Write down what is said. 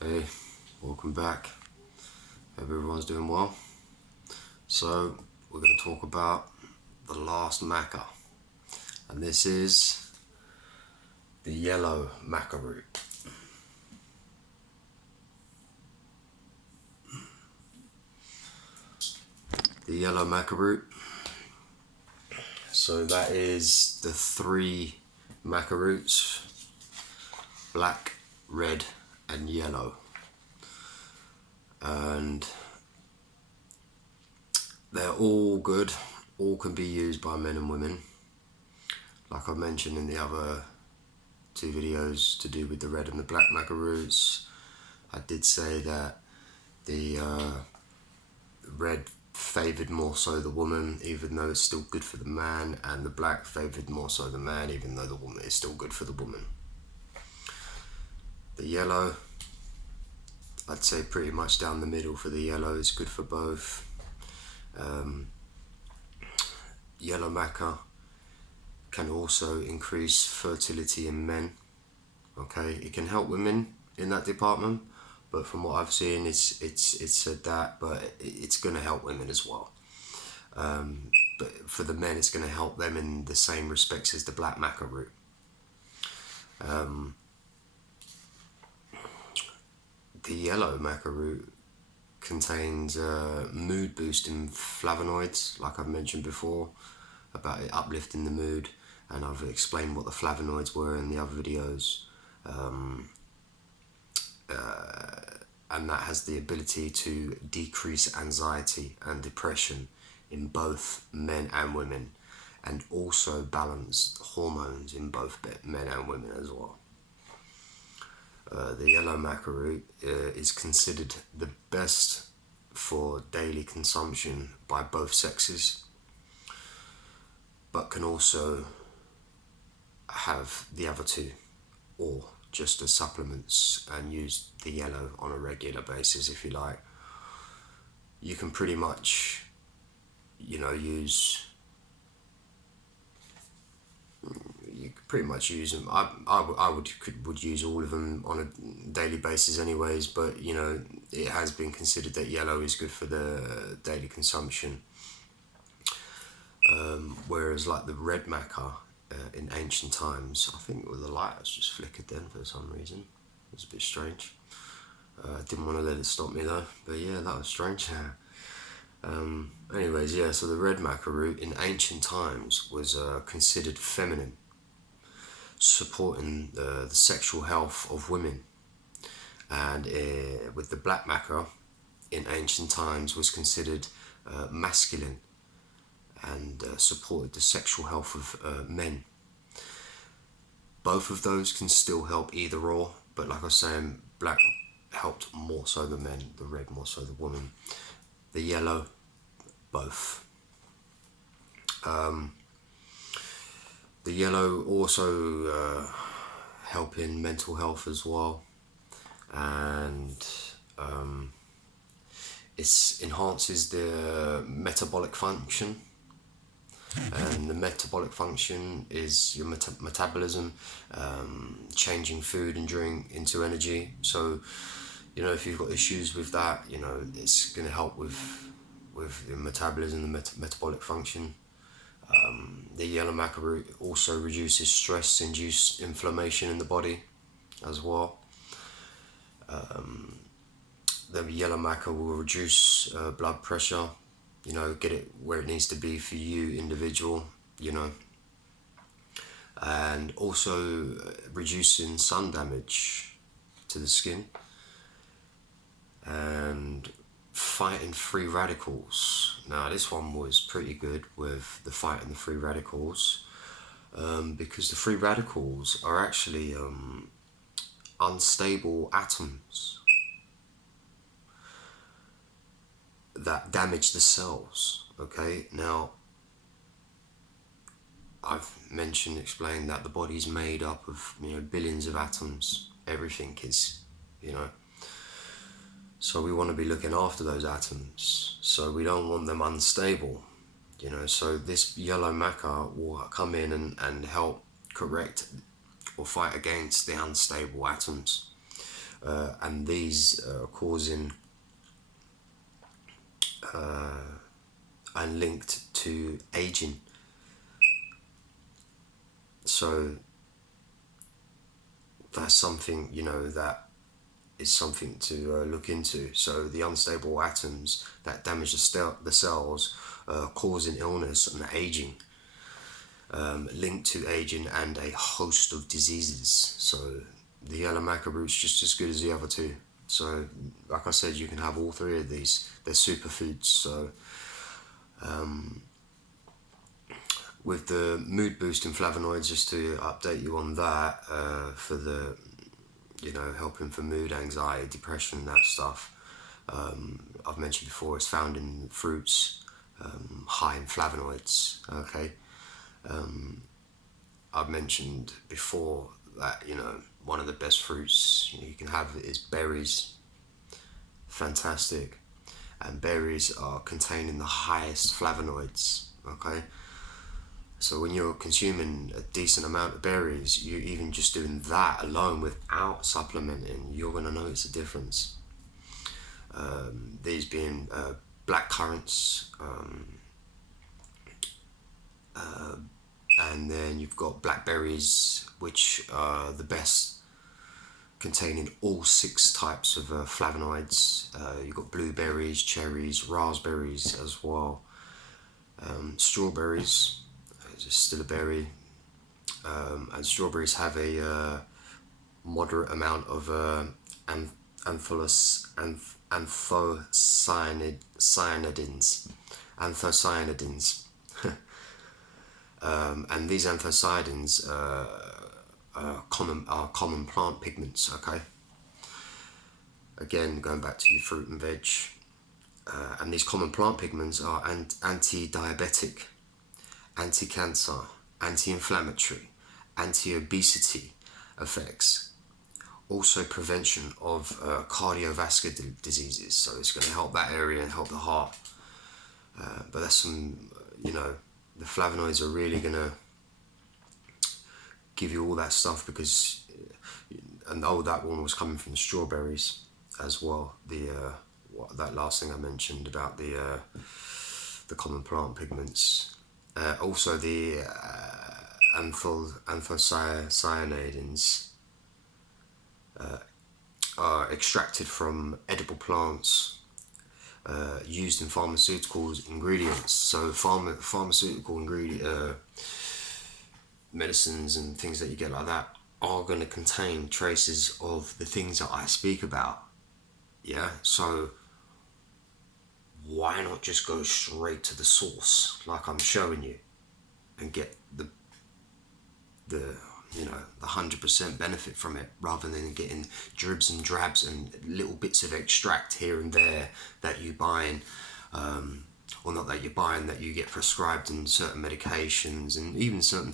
Hey, welcome back. Hope everyone's doing well. So, we're going to talk about the last Maca, and this is the yellow Maca root. The yellow Maca root. So, that is the three Maca roots: black, red, and yellow. And they're all good, all can be used by men and women. Like I mentioned in the other two videos to do with the red and the black Maca roots, I did say that the red favoured more so the woman, even though it's still good for the man, and the black favoured more so the man, even though the woman is still good for the woman. The yellow, I'd say pretty much down the middle for the yellow, it's good for both. Yellow Maca can also increase fertility in men. Okay, it can help women in that department, but from what I've seen, it's said that, but it's going to help women as well. But for the men, it's going to help them in the same respects as the black Maca root. The yellow Maca root contains mood boosting flavonoids, like I've mentioned before, about it uplifting the mood, and I've explained what the flavonoids were in the other videos. And that has the ability to decrease anxiety and depression in both men and women, and also balance hormones in both men and women as well. The yellow Maca root is considered the best for daily consumption by both sexes, but can also have the other two, or just as supplements, and use the yellow on a regular basis if you like. You can pretty much, use. You could pretty much use them. I would use all of them on a daily basis, anyways. But it has been considered that yellow is good for the daily consumption, whereas like the red Maca in ancient times, I think the light has just flickered then for some reason. It was a bit strange. I didn't want to let it stop me though, but yeah, that was strange. Anyways, yeah, so the red Maca root in ancient times was considered feminine, supporting the sexual health of women. And with the black Maca in ancient times was considered masculine, and supported the sexual health of men. Both of those can still help either or, but like I was saying, black helped more so the men, the red more so the woman, the yellow, both. The yellow also help in mental health as well, and it enhances the metabolic function. And the metabolic function is your metabolism, changing food and drink into energy. So, if you've got issues with that, it's going to help with your metabolism, the metabolic function. The yellow Maca root also reduces stress-induced inflammation in the body as well. The yellow Maca will reduce blood pressure, get it where it needs to be for you, individual, and also reducing sun damage to the skin, and fighting free radicals. Now this one was pretty good with the fighting the free radicals, because the free radicals are actually unstable atoms that damage the cells. Okay, now I've explained that the body's made up of billions of atoms. Everything is, so we want to be looking after those atoms. So we don't want them unstable. So this yellow Maca will come in and help correct or fight against the unstable atoms. and these are causing and linked to aging. So that's something, that is something to look into. So the unstable atoms that damage the cells, causing illness and aging, linked to aging and a host of diseases. So the yellow maca root's just as good as the other two. So like I said, you can have all three of these. They're superfoods. So with the mood boosting flavonoids, just to update you on that, for the helping for mood, anxiety, depression, that stuff. I've mentioned before, it's found in fruits, high in flavonoids. Okay, I've mentioned before that one of the best fruits you can have is berries. Fantastic, and berries are containing the highest flavonoids. Okay, so when you're consuming a decent amount of berries, you even just doing that alone without supplementing, you're going to notice a difference. These being black currants, and then you've got blackberries, which are the best, containing all 6 types of flavonoids. You've got blueberries, cherries, raspberries as well. Strawberries, it's still a berry, and strawberries have a moderate amount of anthocyanidins. And these anthocyanidins are common plant pigments. Okay, again going back to your fruit and veg, and these common plant pigments are anti-diabetic, anti-cancer, anti-inflammatory, anti-obesity effects, also prevention of cardiovascular diseases. So it's going to help that area and help the heart. But that's some, the flavonoids are really going to give you all that stuff, because, and that one was coming from the strawberries as well. That last thing I mentioned about the common plant pigments. Also the anthocyanidins are extracted from edible plants, used in pharmaceutical ingredients. So pharmaceutical medicines and things that you get like that are going to contain traces of the things that I speak about. Yeah, so why not just go straight to the source like I'm showing you and get the 100% benefit from it, rather than getting dribs and drabs and little bits of extract here and there that you buying, or not that you're buying, that you get prescribed in certain medications and even certain